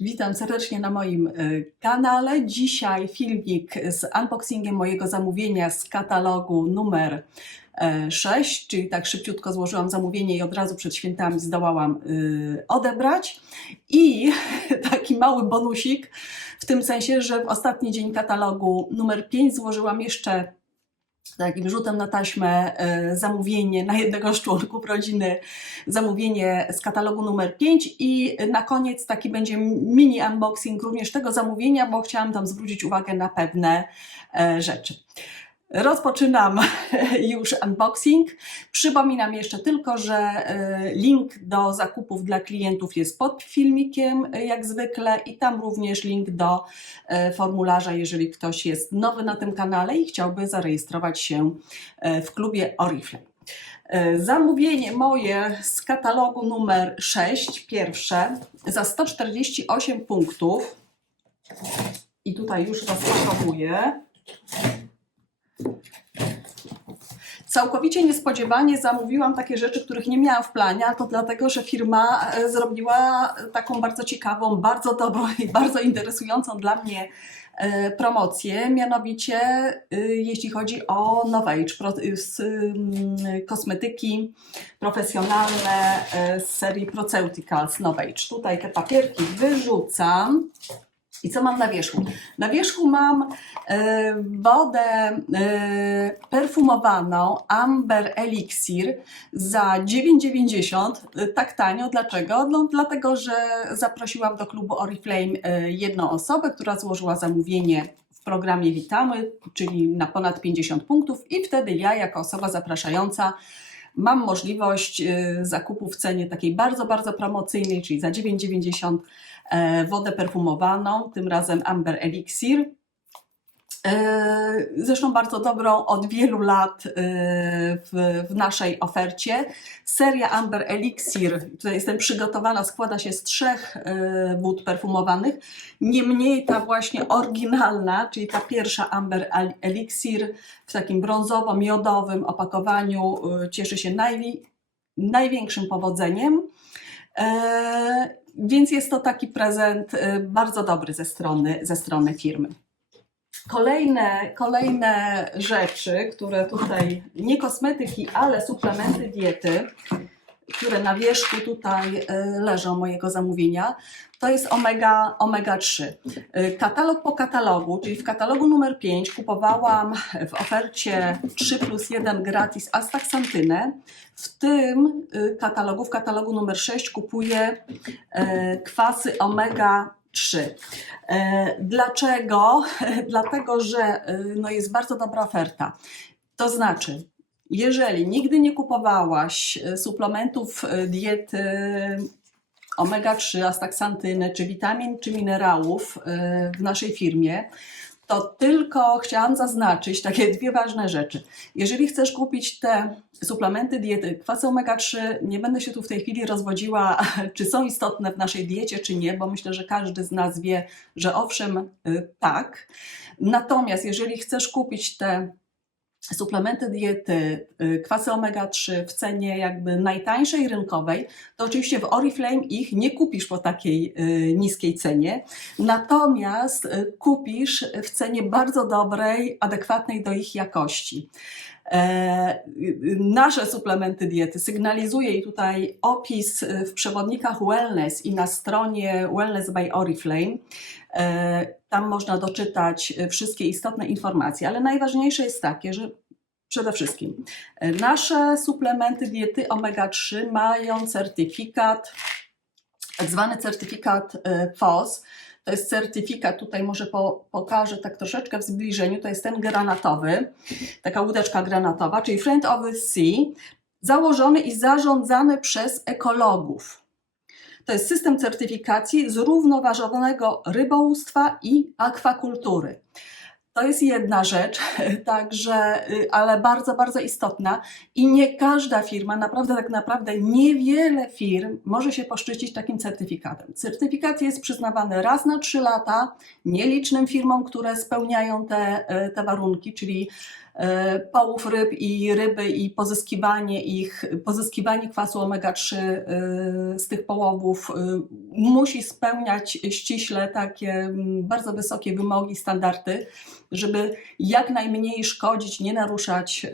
Witam serdecznie na moim y, kanale. Dzisiaj filmik z unboxingiem mojego zamówienia z katalogu numer 6, czyli tak szybciutko złożyłam zamówienie i od razu przed świętami zdołałam y, odebrać. I taki mały bonusik w tym sensie, że w ostatni dzień katalogu numer 5 złożyłam jeszcze takim rzutem na taśmę e, zamówienie na jednego z członków rodziny, zamówienie z katalogu numer 5 i na koniec taki będzie mini unboxing również tego zamówienia, bo chciałam tam zwrócić uwagę na pewne e, rzeczy. Rozpoczynam już unboxing. Przypominam jeszcze tylko, że e, link do zakupów dla klientów jest pod filmikiem, e, jak zwykle, i tam również link do e, formularza, jeżeli ktoś jest nowy na tym kanale i chciałby zarejestrować się w klubie Oriflame. Zamówienie moje z katalogu numer 6, pierwsze, za 148 punktów. I tutaj już rozpakowuję. Całkowicie niespodziewanie zamówiłam takie rzeczy, których nie miałam w planie, a to dlatego, że firma e, zrobiła taką bardzo ciekawą, bardzo dobrą i bardzo interesującą dla mnie e, promocję, mianowicie e, jeśli chodzi o Novage, kosmetyki profesjonalne z serii Proceuticals Novage. Tutaj te papierki wyrzucam. I co mam na wierzchu? Na wierzchu mam e, wodę e, perfumowaną Amber Elixir za 9,90. E, tak tanio. Dlaczego? No, dlatego, że zaprosiłam do klubu Oriflame jedną osobę, która złożyła zamówienie w programie Witamy, czyli na ponad 50 punktów i wtedy ja jako osoba zapraszająca mam możliwość zakupu w cenie takiej bardzo, bardzo promocyjnej, czyli za 9,90 e, wodę perfumowaną, tym razem Amber Elixir. E, Zresztą bardzo dobrą od wielu lat w, w naszej ofercie. Seria Amber Elixir, tutaj jestem przygotowana, składa się z trzech wód perfumowanych. Niemniej ta właśnie oryginalna, czyli ta pierwsza Amber Elixir w takim brązowo-miodowym opakowaniu cieszy się najwi, największym powodzeniem. Więc jest to taki prezent e, bardzo dobry ze strony, ze strony firmy. Kolejne, kolejne rzeczy, które tutaj, nie kosmetyki, ale suplementy diety, które na wierzchu tutaj e, leżą mojego zamówienia, to jest omega, omega 3. Katalog po katalogu, czyli w katalogu numer 5 kupowałam w ofercie 3 plus 1 gratis astaxantynę. W tym y, katalogu, w katalogu numer 6 kupuję e, kwasy omega 3. E, Dlaczego? Dlatego, że no jest bardzo dobra oferta. To znaczy, jeżeli nigdy nie kupowałaś e, suplementów diety omega-3, astaksantyny, czy witamin, czy minerałów w naszej firmie, to tylko chciałam zaznaczyć takie dwie ważne rzeczy. Jeżeli chcesz kupić te suplementy diety, kwasy omega-3, nie będę się tu w tej chwili rozwodziła, czy są istotne w naszej diecie, czy nie, bo myślę, że każdy z nas wie, że owszem, tak. Natomiast jeżeli chcesz kupić te suplementy diety, y, kwasy omega-3 w cenie jakby najtańszej rynkowej, to oczywiście w Oriflame ich nie kupisz po takiej y, niskiej cenie, natomiast y, kupisz w cenie bardzo dobrej, adekwatnej do ich jakości. E, nasze suplementy diety sygnalizuje i tutaj opis w przewodnikach Wellness i na stronie Wellness by Oriflame. E, tam można doczytać wszystkie istotne informacje, ale najważniejsze jest takie, że przede wszystkim e, nasze suplementy diety omega-3 mają certyfikat, tak zwany certyfikat FOS. To jest certyfikat, tutaj może po, pokażę tak troszeczkę w zbliżeniu, to jest ten granatowy, taka łódeczka granatowa, czyli Friend of the Sea, założony i zarządzany przez ekologów. To jest system certyfikacji zrównoważonego rybołówstwa i akwakultury. To jest jedna rzecz, także, y, ale bardzo, bardzo istotna i nie każda firma, naprawdę tak naprawdę niewiele firm może się poszczycić takim certyfikatem. Certyfikat jest przyznawany raz na trzy lata nielicznym firmom, które spełniają te, y, te warunki, czyli e, połów ryb i ryby i pozyskiwanie ich, pozyskiwanie kwasu omega-3 e, z tych połowów musi spełniać ściśle takie mm, bardzo wysokie wymogi, standardy, żeby jak najmniej szkodzić, nie naruszać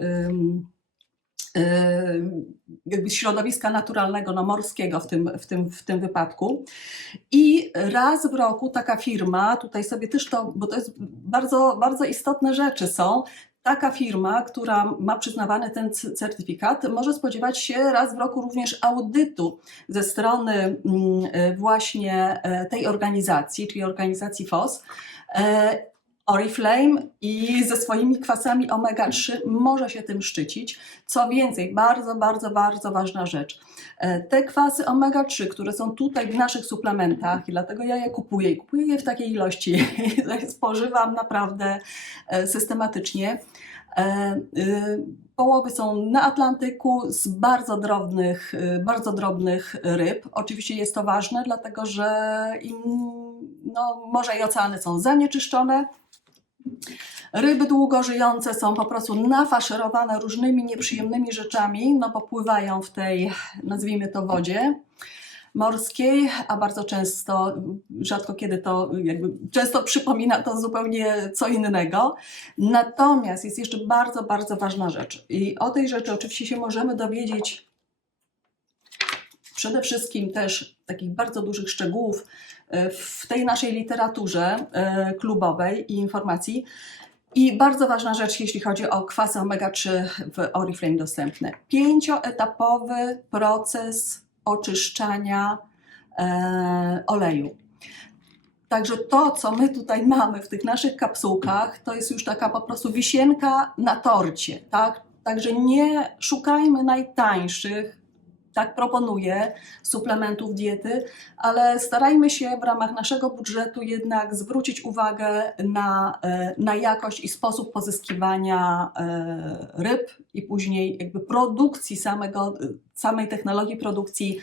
jakby środowiska naturalnego, no morskiego w tym, w, tym, w tym wypadku. I raz w roku taka firma, tutaj sobie też to, bo to jest bardzo, bardzo istotne rzeczy są, taka firma, która ma przyznawany ten certyfikat, może spodziewać się raz w roku również audytu ze strony mm, e, właśnie e, tej organizacji, czyli organizacji FOS. Oriflame i ze swoimi kwasami omega-3 może się tym szczycić. Co więcej, bardzo, bardzo, bardzo ważna rzecz. E, Te kwasy omega-3, które są tutaj w naszych suplementach, i dlatego ja je kupuję, i kupuję je w takiej ilości, spożywam naprawdę e, systematycznie. E, y, Połowy są na Atlantyku z bardzo drobnych, y, bardzo drobnych ryb. Oczywiście jest to ważne, dlatego że im, no, morze i oceany są zanieczyszczone. Ryby długożyjące są po prostu nafaszerowane różnymi nieprzyjemnymi rzeczami, no bo pływają w tej, nazwijmy to, wodzie morskiej, a bardzo często, rzadko kiedy to jakby, często przypomina to zupełnie co innego. Natomiast jest jeszcze bardzo, bardzo ważna rzecz i o tej rzeczy oczywiście się możemy dowiedzieć przede wszystkim też takich bardzo dużych szczegółów w tej naszej literaturze e, klubowej i informacji. I bardzo ważna rzecz, jeśli chodzi o kwasy omega-3 w Oriflame dostępne. Pięcioetapowy proces oczyszczania e, oleju. Także to, co my tutaj mamy w tych naszych kapsułkach, to jest już taka po prostu wisienka na torcie, tak? Także nie szukajmy najtańszych, tak proponuję, suplementów diety, ale starajmy się w ramach naszego budżetu jednak zwrócić uwagę na, e, na jakość i sposób pozyskiwania e, ryb i później jakby produkcji samego, samej technologii produkcji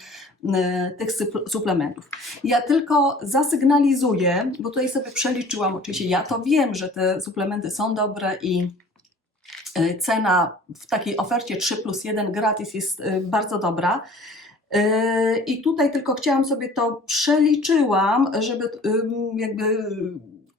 e, tych suplementów. Ja tylko zasygnalizuję, bo tutaj sobie przeliczyłam, oczywiście ja to wiem, że te suplementy są dobre i cena w takiej ofercie 3 plus 1 gratis jest e, bardzo dobra. E, I tutaj tylko chciałam sobie to przeliczyłam, żeby jakby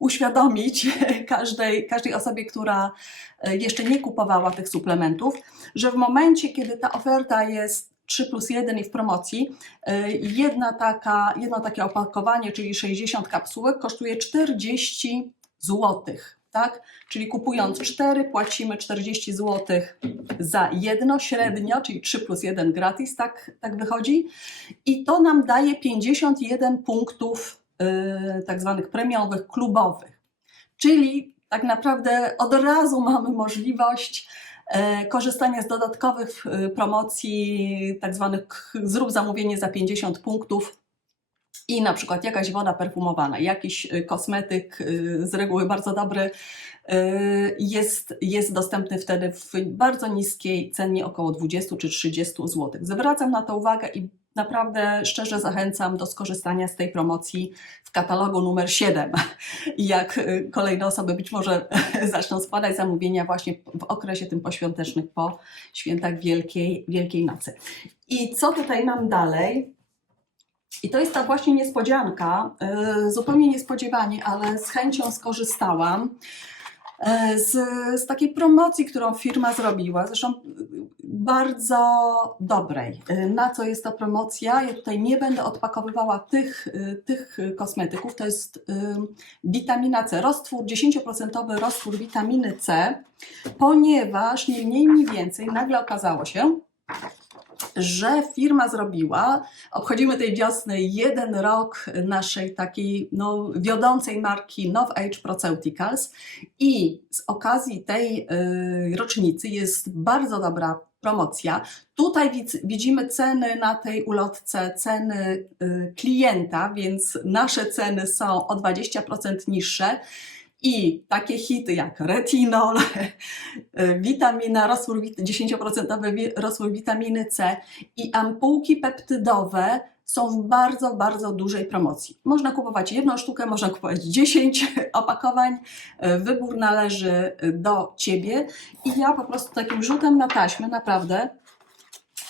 uświadomić każdej, każdej osobie, która e, jeszcze nie kupowała tych suplementów, że w momencie, kiedy ta oferta jest 3 plus 1 i w promocji, e, jedna taka, jedno takie opakowanie, czyli 60 kapsułek, kosztuje 40 złotych. Tak? Czyli kupując 4 płacimy 40 zł za jedno średnio, czyli 3 plus 1 gratis, tak, tak wychodzi. I to nam daje 51 punktów y, tak zwanych premiowych, klubowych. Czyli tak naprawdę od razu mamy możliwość e, korzystania z dodatkowych e, promocji, tak zwanych zrób zamówienie za 50 punktów i na przykład jakaś woda perfumowana, jakiś e, kosmetyk, e, z reguły bardzo dobry, e, jest, jest dostępny wtedy w bardzo niskiej cenie, około 20 czy 30 zł. Zwracam na to uwagę i naprawdę szczerze zachęcam do skorzystania z tej promocji w katalogu numer 7. I jak kolejne osoby być może zaczną składać zamówienia właśnie w okresie tym poświątecznym po świętach Wielkiej, Wielkiej Nocy. I co tutaj mam dalej? I to jest ta właśnie niespodzianka, e, zupełnie niespodziewanie, ale z chęcią skorzystałam e, z, z takiej promocji, którą firma zrobiła, zresztą bardzo dobrej. E, Na co jest ta promocja? Ja tutaj nie będę odpakowywała tych, tych kosmetyków, to jest witamina C, roztwór, 10% roztwór witaminy C, ponieważ nie mniej, mniej więcej nagle okazało się, że firma zrobiła, obchodzimy tej wiosny jeden rok naszej takiej no, wiodącej marki Nov Age Proceuticals i z okazji tej y, rocznicy jest bardzo dobra promocja. Tutaj widz, widzimy ceny na tej ulotce, ceny y, klienta, więc nasze ceny są o 20% niższe. I takie hity jak retinol, witamina, roztwór, wit- 10% wi- roztwór witaminy C i ampułki peptydowe są w bardzo, bardzo dużej promocji. Można kupować jedną sztukę, można kupować 10 opakowań. E, Wybór należy do Ciebie. I ja po prostu takim rzutem na taśmę naprawdę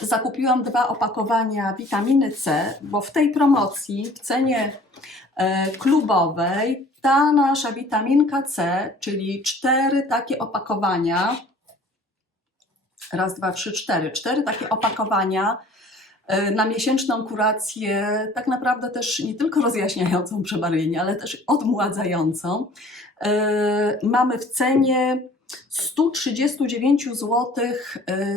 zakupiłam dwa opakowania witaminy C, bo w tej promocji w cenie e, klubowej ta nasza witaminka C, czyli cztery takie opakowania, raz, dwa, trzy, cztery, cztery takie opakowania e, na miesięczną kurację, tak naprawdę też nie tylko rozjaśniającą przebarwienie, ale też odmładzającą, e, mamy w cenie 139 zł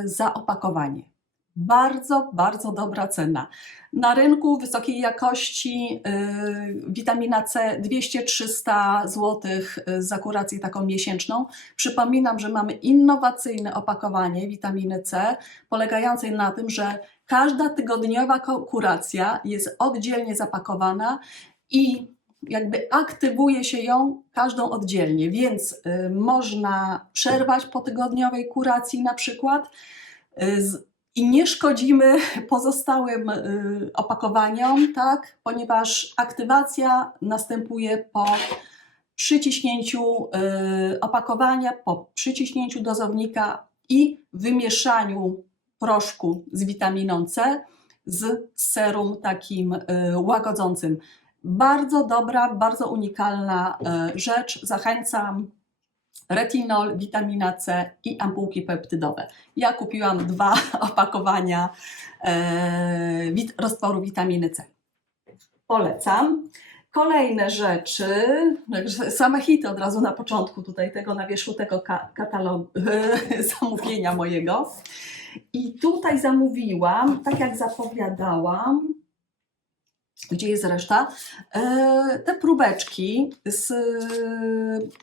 za opakowanie. Bardzo, bardzo dobra cena. Na rynku wysokiej jakości y, witamina C 200-300 zł za kurację taką miesięczną. Przypominam, że mamy innowacyjne opakowanie witaminy C, polegającej na tym, że każda tygodniowa kuracja jest oddzielnie zapakowana i jakby aktywuje się ją każdą oddzielnie, więc y, można przerwać po tygodniowej kuracji na przykład. y, z- i nie szkodzimy pozostałym y, opakowaniom, tak, ponieważ aktywacja następuje po przyciśnięciu y, opakowania, po przyciśnięciu dozownika i wymieszaniu proszku z witaminą C z serum takim y, łagodzącym. Bardzo dobra, bardzo unikalna rzecz. Zachęcam. Retinol, witamina C i ampułki peptydowe. Ja kupiłam dwa opakowania e, wit, roztworu witaminy C. Polecam. Kolejne rzeczy, same hity od razu na początku tutaj tego na wierzchu tego ka- katalogu, zamówienia mojego. I tutaj zamówiłam, tak jak zapowiadałam, gdzie jest reszta, e, te próbeczki, z,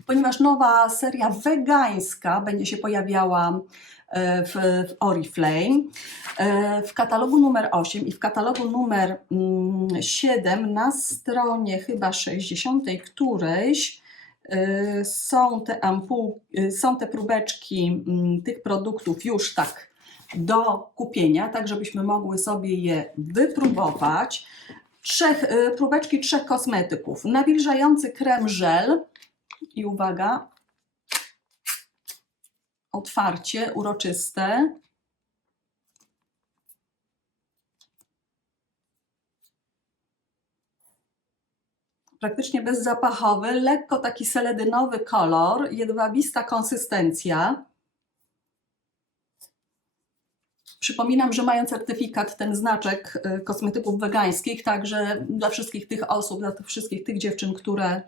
ponieważ nowa seria wegańska będzie się pojawiała e, w, w Oriflame. E, W katalogu numer 8 i w katalogu numer mm, 7 na stronie chyba 60 którejś są te ampuł, są te próbeczki mm, tych produktów już tak do kupienia, tak żebyśmy mogły sobie je wypróbować. Trzech, e, próbeczki trzech kosmetyków. Nawilżający krem żel i uwaga, otwarcie, uroczyste. Praktycznie bezzapachowy, lekko taki seledynowy kolor, jedwabista konsystencja. Przypominam, że mają certyfikat, ten znaczek y, kosmetyków wegańskich, także dla wszystkich tych osób, dla tych wszystkich tych dziewczyn, które,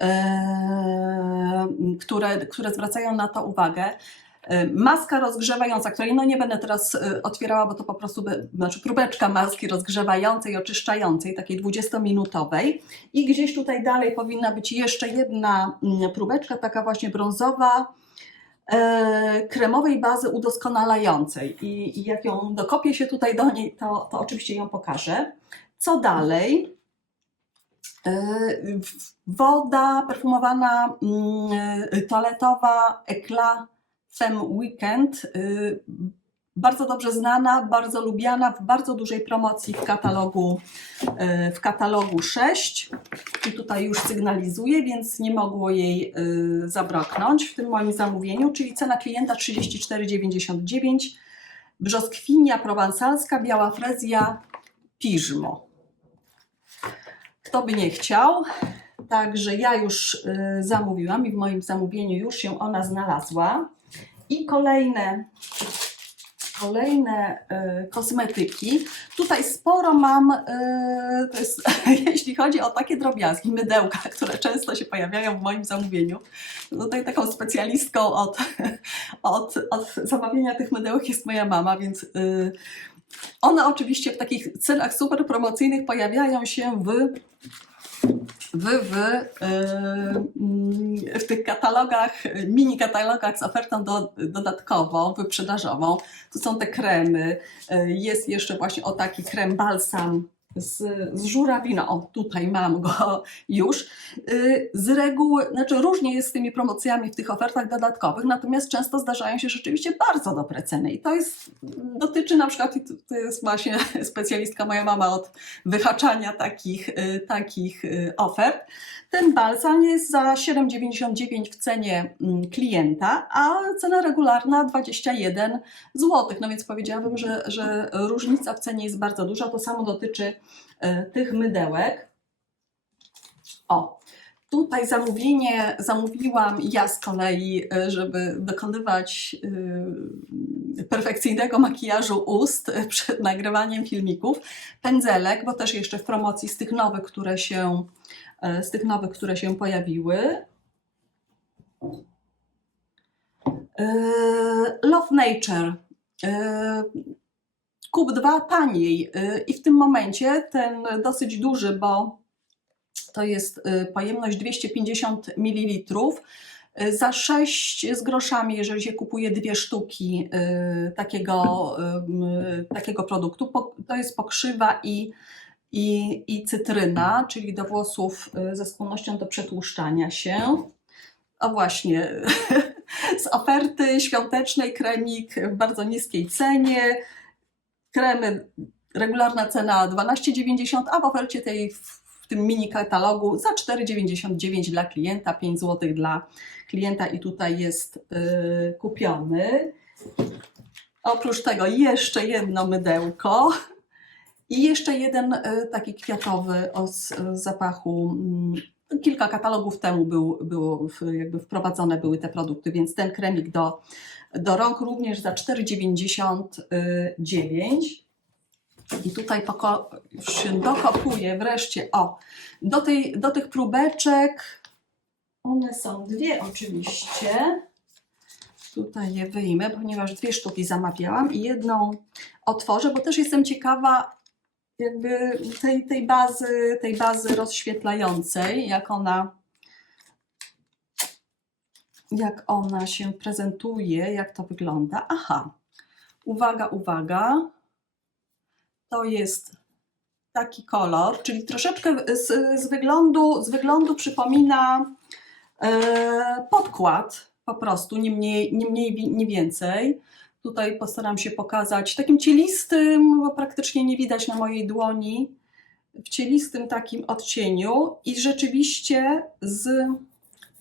e, które, które zwracają na to uwagę. E, Maska rozgrzewająca, której no nie będę teraz otwierała, bo to po prostu, by, znaczy próbeczka maski rozgrzewającej, oczyszczającej, takiej 20-minutowej. I gdzieś tutaj dalej powinna być jeszcze jedna mm, próbeczka, taka właśnie brązowa, kremowej bazy udoskonalającej. I, I jak ją dokopię się tutaj do niej, to, to oczywiście ją pokażę. Co dalej? E, Woda perfumowana mm, e, toaletowa Eclat Femme Weekend. E, Bardzo dobrze znana, bardzo lubiana, w bardzo dużej promocji w katalogu, e, w katalogu 6. I tutaj już sygnalizuje, więc nie mogło jej y, zabraknąć w tym moim zamówieniu, czyli cena klienta 34,99. Brzoskwinia prowansalska, biała frezja, piżmo. Kto by nie chciał. Także ja już y, zamówiłam i w moim zamówieniu już się ona znalazła. I kolejne kolejne e, kosmetyki. Tutaj sporo mam, e, jest, jeśli chodzi o takie drobiazgi, mydełka, które często się pojawiają w moim zamówieniu. Tutaj taką specjalistką od, od, od zamawiania tych mydełek jest moja mama, więc e, one oczywiście w takich cenach super promocyjnych pojawiają się w w, w, e, mm, w tych katalogach, mini katalogach z ofertą do, dodatkową, wyprzedażową. Tu są te kremy. E, Jest jeszcze właśnie o taki krem balsam z, z żurawina. O, tutaj mam go już. Y, Z reguły, znaczy różnie jest z tymi promocjami w tych ofertach dodatkowych, natomiast często zdarzają się rzeczywiście bardzo dobre ceny. I to jest, dotyczy na przykład, i to- jest właśnie specjalistka moja mama od wyhaczania takich, y, takich y, ofert. Ten balsam jest za 7,99 w cenie mm, klienta, a cena regularna 21 zł. No więc powiedziałabym, że, że różnica w cenie jest bardzo duża. To samo dotyczy e, tych mydełek. O, tutaj zamówienie zamówiłam ja z kolei, e, żeby dokonywać e, perfekcyjnego makijażu ust przed nagrywaniem filmików. Pędzelek, bo też jeszcze w promocji z tych nowych, które się, z tych nowych, które się pojawiły. E, Love Nature. E, Kup 2 taniej i w tym momencie ten dosyć duży, bo to jest pojemność 250 ml, za 6 z groszami, jeżeli się kupuje dwie sztuki takiego, takiego produktu. To jest pokrzywa i, i, i cytryna, czyli do włosów y, ze skłonnością do przetłuszczania się. A właśnie, z oferty świątecznej kremik w bardzo niskiej cenie. Kremy, regularna cena 12,90, a w ofercie tej w, tym mini katalogu za 4,99 dla klienta, 5 zł dla klienta i tutaj jest yy, kupiony. Oprócz tego jeszcze jedno mydełko i jeszcze jeden y, taki kwiatowy o s- zapachu. mm, Kilka katalogów temu był, było jakby wprowadzone były te produkty, więc ten kremik do, do rąk również za 4,99. I tutaj już się dokopuję wreszcie. O, do, tej, do tych próbeczek. One są dwie oczywiście. Tutaj je wyjmę, ponieważ dwie sztuki zamawiałam i jedną otworzę, bo też jestem ciekawa jakby tej, tej, bazy, tej bazy rozświetlającej, jak ona, jak ona się prezentuje, jak to wygląda. Aha, uwaga, uwaga. To jest taki kolor, czyli troszeczkę z, z, wyglądu, z wyglądu przypomina e, podkład po prostu, nie mniej, nie mniej, nie więcej. Tutaj postaram się pokazać takim cielistym, bo praktycznie nie widać na mojej dłoni, w cielistym takim odcieniu i rzeczywiście z,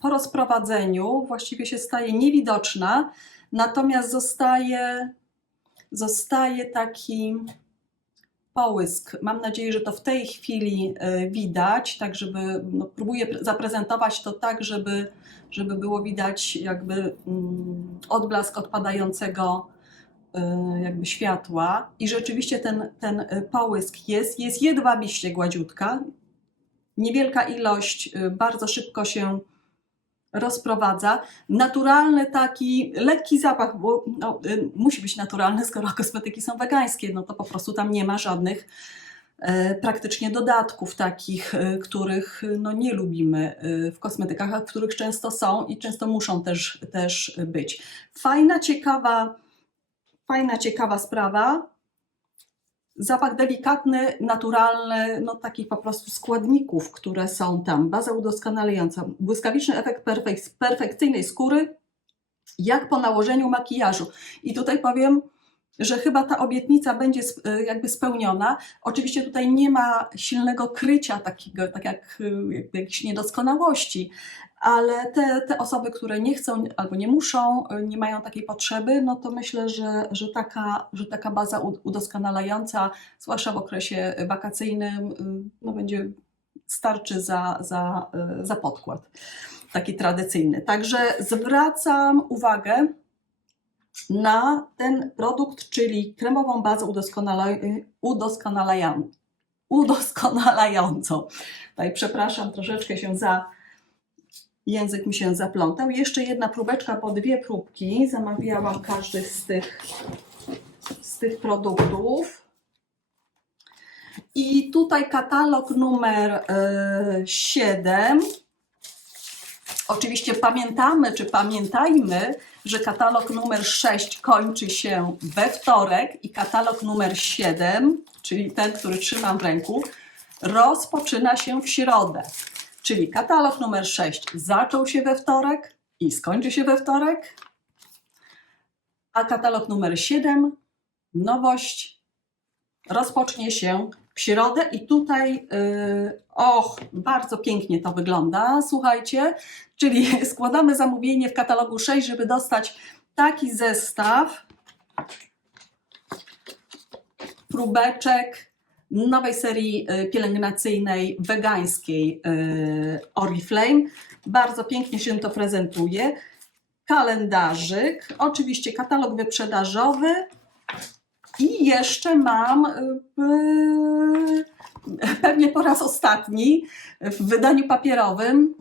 po rozprowadzeniu właściwie się staje niewidoczna, natomiast zostaje, zostaje taki połysk. Mam nadzieję, że to w tej chwili e, widać, tak żeby no, próbuję pre- zaprezentować to tak, żeby, żeby było widać jakby mm, odblask odpadającego jakby światła i rzeczywiście ten, ten e, połysk jest, jest jedwabiście gładziutka. Niewielka ilość, e, bardzo szybko się rozprowadza. Naturalny taki lekki zapach, bo no, y, musi być naturalny, skoro kosmetyki są wegańskie, no to po prostu tam nie ma żadnych praktycznie dodatków takich, których no, nie lubimy w kosmetykach, a których często są i często muszą też, też być. Fajna, ciekawa, fajna, ciekawa sprawa. Zapach delikatny, naturalny, no takich po prostu składników, które są tam. Baza udoskonalająca, błyskawiczny efekt perfek- perfekcyjnej skóry, jak po nałożeniu makijażu. I tutaj powiem, że chyba ta obietnica będzie y, jakby spełniona. Oczywiście tutaj nie ma silnego krycia takiego, tak jak jakby jakichś niedoskonałości, ale te, te osoby, które nie chcą albo nie muszą, y, nie mają takiej potrzeby, no to myślę, że, że, taka, że taka baza udoskonalająca, zwłaszcza w okresie wakacyjnym, y, no będzie starczy za, za, y, za podkład taki tradycyjny. Także zwracam uwagę na ten produkt, czyli kremową bazę udoskonala, udoskonalają, udoskonalającą. Tutaj przepraszam, troszeczkę się za język mi się zaplątał. Jeszcze jedna próbeczka, po dwie próbki. Zamawiałam każdy z tych, z tych produktów. I tutaj katalog numer 7. Oczywiście pamiętamy, czy pamiętajmy, że katalog numer 6 kończy się we wtorek i katalog numer 7, czyli ten, który trzymam w ręku, rozpoczyna się w środę. Czyli katalog numer 6 zaczął się we wtorek i skończy się we wtorek, a katalog numer 7, nowość, rozpocznie się w środę. I tutaj, yy, och, bardzo pięknie to wygląda, słuchajcie, czyli składamy zamówienie w katalogu 6, żeby dostać taki zestaw. Próbeczek nowej serii y, pielęgnacyjnej wegańskiej y, Oriflame. Bardzo pięknie się to prezentuje. Kalendarzyk, oczywiście katalog wyprzedażowy i jeszcze mam y, pewnie po raz ostatni w wydaniu papierowym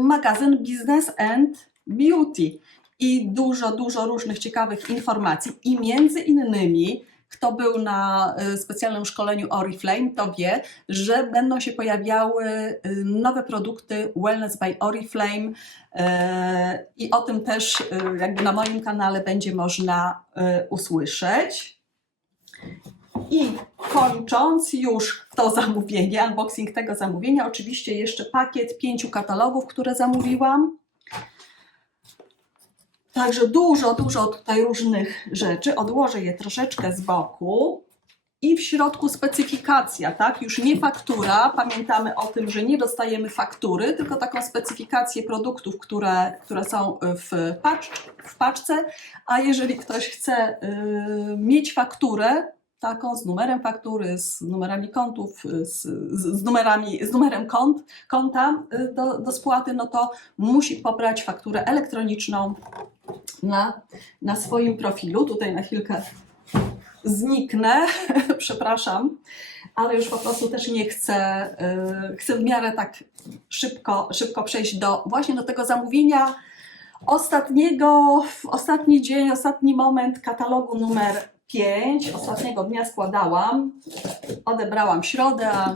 magazyn Business and Beauty i dużo, dużo różnych ciekawych informacji i między innymi kto był na y, specjalnym szkoleniu Oriflame, to wie, że będą się pojawiały y, nowe produkty Wellness by Oriflame y, i o tym też jakby na moim kanale będzie można usłyszeć. I kończąc już to zamówienie, unboxing tego zamówienia, oczywiście jeszcze pakiet pięciu katalogów, które zamówiłam. Także dużo, dużo tutaj różnych rzeczy. Odłożę je troszeczkę z boku. I w środku specyfikacja, tak? Już nie faktura. Pamiętamy o tym, że nie dostajemy faktury, tylko taką specyfikację produktów, które, które są w, w paczce. A jeżeli ktoś chce y, mieć fakturę, taką z numerem faktury, z numerami kontów, z, z, numerami, z numerem kont, konta y, do, do spłaty, no to musi pobrać fakturę elektroniczną na, na swoim profilu. Tutaj na chwilkę zniknę, przepraszam, ale już po prostu też nie chcę, y, chcę w miarę tak szybko, szybko przejść do właśnie do tego zamówienia ostatniego, w ostatni dzień, ostatni moment katalogu numer 5. Ostatniego dnia składałam, odebrałam środę, a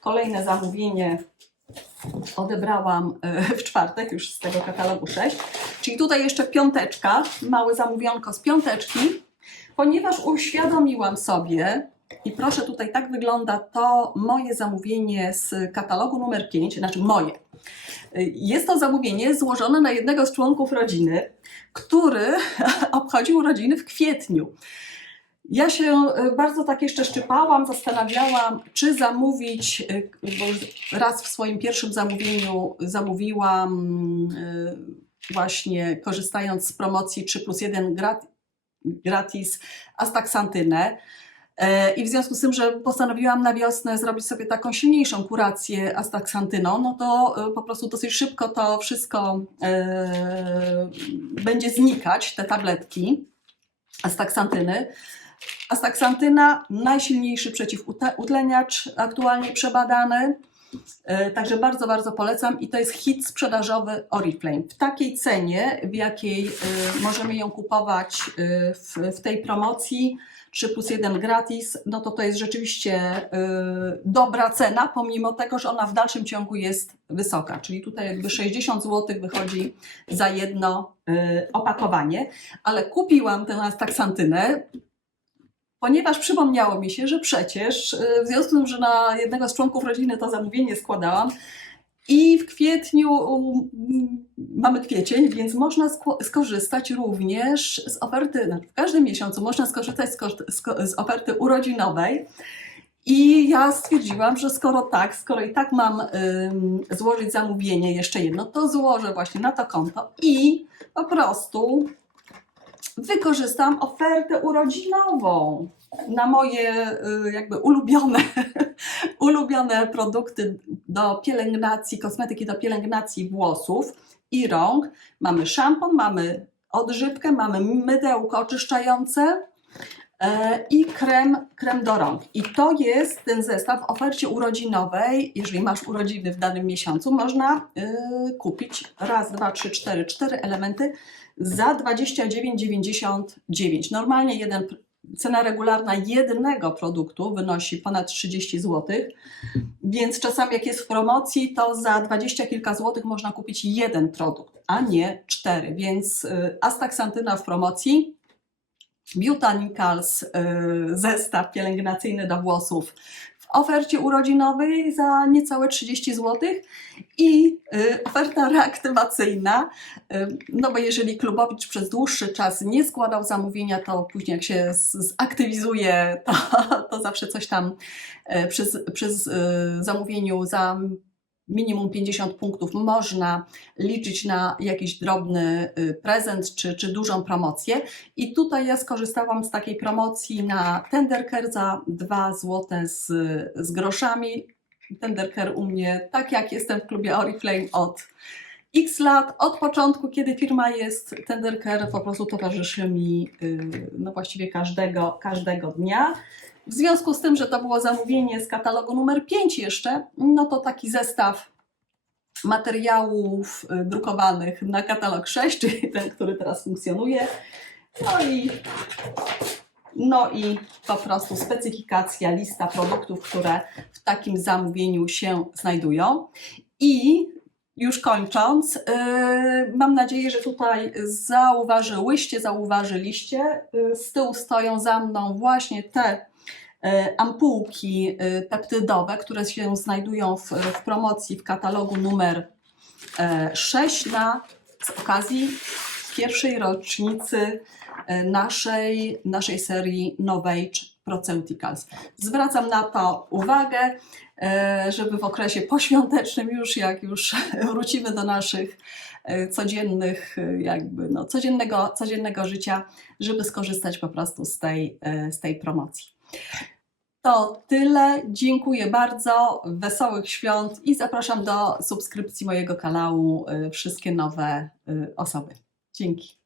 kolejne zamówienie odebrałam y, w czwartek już z tego katalogu 6. Czyli tutaj jeszcze piąteczka, małe zamówionko z piąteczki, ponieważ uświadomiłam sobie, i proszę, tutaj tak wygląda to moje zamówienie z katalogu numer 5, znaczy moje. Jest to zamówienie złożone na jednego z członków rodziny, który obchodził urodziny w kwietniu. Ja się y, bardzo tak jeszcze szczypałam, zastanawiałam, czy zamówić, y, bo raz w swoim pierwszym zamówieniu zamówiłam y, właśnie korzystając z promocji 3 plus 1 grat- gratis astaksantynę. E, I w związku z tym, że postanowiłam na wiosnę zrobić sobie taką silniejszą kurację astaksantyną, no to e, po prostu dosyć szybko to wszystko e, będzie znikać, te tabletki astaksantyny. Astaksantyna, najsilniejszy przeciwutleniacz aktualnie przebadany. E, Także bardzo, bardzo polecam i to jest hit sprzedażowy Oriflame. W takiej cenie, w jakiej e, możemy ją kupować e, w, tej promocji 3 plus 1 gratis, no to to jest rzeczywiście dobra cena, pomimo tego, że ona w dalszym ciągu jest wysoka. Czyli tutaj jakby 60 zł wychodzi za jedno opakowanie. Ale kupiłam tę astaksantynę, ponieważ przypomniało mi się, że przecież y, w związku z tym, że na jednego z członków rodziny to zamówienie składałam i w kwietniu mamy kwiecień, więc można sko- skorzystać również z oferty, znaczy w każdym miesiącu można skorzystać z, oferty urodzinowej. I ja stwierdziłam, że skoro tak, skoro i tak mam złożyć zamówienie jeszcze jedno, to złożę właśnie na to konto i po prostu wykorzystam ofertę urodzinową na moje y, jakby ulubione, ulubione produkty do pielęgnacji, kosmetyki do pielęgnacji włosów i rąk. Mamy szampon, mamy odżywkę, mamy mydełko oczyszczające e, i krem, krem do rąk. I to jest ten zestaw w ofercie urodzinowej. Jeżeli masz urodziny w danym miesiącu, można y, kupić raz, dwa, trzy, cztery, cztery elementy za 29,99. Normalnie jeden cena regularna jednego produktu wynosi ponad 30 zł, więc czasami jak jest w promocji, to za 20 kilka złotych można kupić jeden produkt, a nie cztery, więc y, astaxantyna w promocji, Botanicals, y, zestaw pielęgnacyjny do włosów ofercie urodzinowej za niecałe 30 zł i y, oferta reaktywacyjna, y, no bo jeżeli klubowicz przez dłuższy czas nie składał zamówienia, to później jak się zaktywizuje, to, to zawsze coś tam przy, przy zamówieniu za minimum 50 punktów można liczyć na jakiś drobny y, prezent czy, czy dużą promocję. I tutaj ja skorzystałam z takiej promocji na Tendercare za 2 zł z, z groszami. Tendercare u mnie, tak jak jestem w klubie Oriflame od x lat, od początku, kiedy firma jest, Tendercare po prostu towarzyszy mi y, no właściwie każdego, każdego dnia. W związku z tym, że to było zamówienie z katalogu numer 5 jeszcze, no to taki zestaw materiałów y, drukowanych na katalog 6, czyli ten, który teraz funkcjonuje. No i, no i po prostu specyfikacja, lista produktów, które w takim zamówieniu się znajdują. I już kończąc, yy, mam nadzieję, że tutaj zauważyłyście, zauważyliście. Yy, z tyłu stoją za mną właśnie te ampułki yy, peptydowe, które się znajdują w, w promocji w katalogu numer e, 6 na, z okazji pierwszej rocznicy e, naszej, naszej serii Novage Proceuticals. Zwracam na to uwagę, e, żeby w okresie poświątecznym już, jak już wrócimy do naszych e, codziennych, e, jakby no, codziennego, codziennego życia, żeby skorzystać po prostu z tej, e, z tej promocji. To tyle. Dziękuję bardzo. Wesołych świąt i zapraszam do subskrypcji mojego kanału y, wszystkie nowe y, osoby. Dzięki.